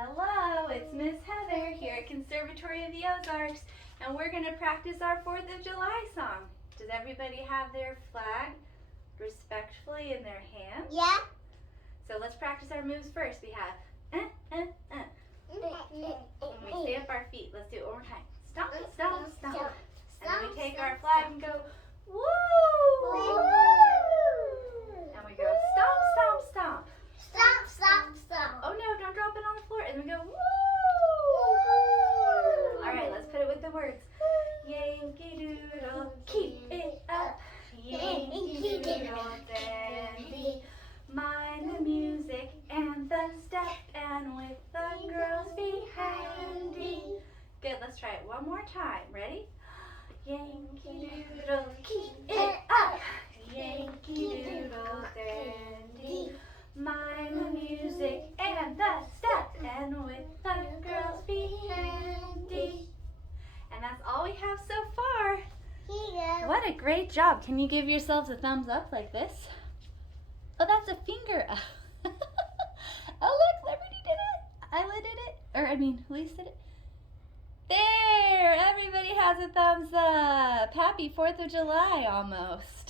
Hello, it's Miss Heather here at Conservatory of the Ozarks, and we're going to practice our 4th of July song. Does everybody have their flag respectfully in their hand? Yeah. So let's practice our moves first. We have and we stamp our feet. Let's do it one more time. Stomp, stomp, stomp. And then we take our flag and go, woo! And we go stomp, stomp, stomp. Stop, stop, stop. Oh no, don't drop it on the floor. And we go, woo! All right, let's put it with the words. Yankee Doodle, keep it up. Yankee Doodle dandy. Mind the music and the step, and with the girls be handy. Good, let's try it one more time. Ready? Yankee Doodle, keep it up. Yankee Doodle dandy. Mind the music and the step, and with the girls be handy. And that's all we have so far. Here. What a great job. Can you give yourselves a thumbs up like this? Oh, that's a finger up. Oh, look, Liberty did it. Isla did it. Or, Elise did it. There, everybody has a thumbs up. Happy 4th of July almost.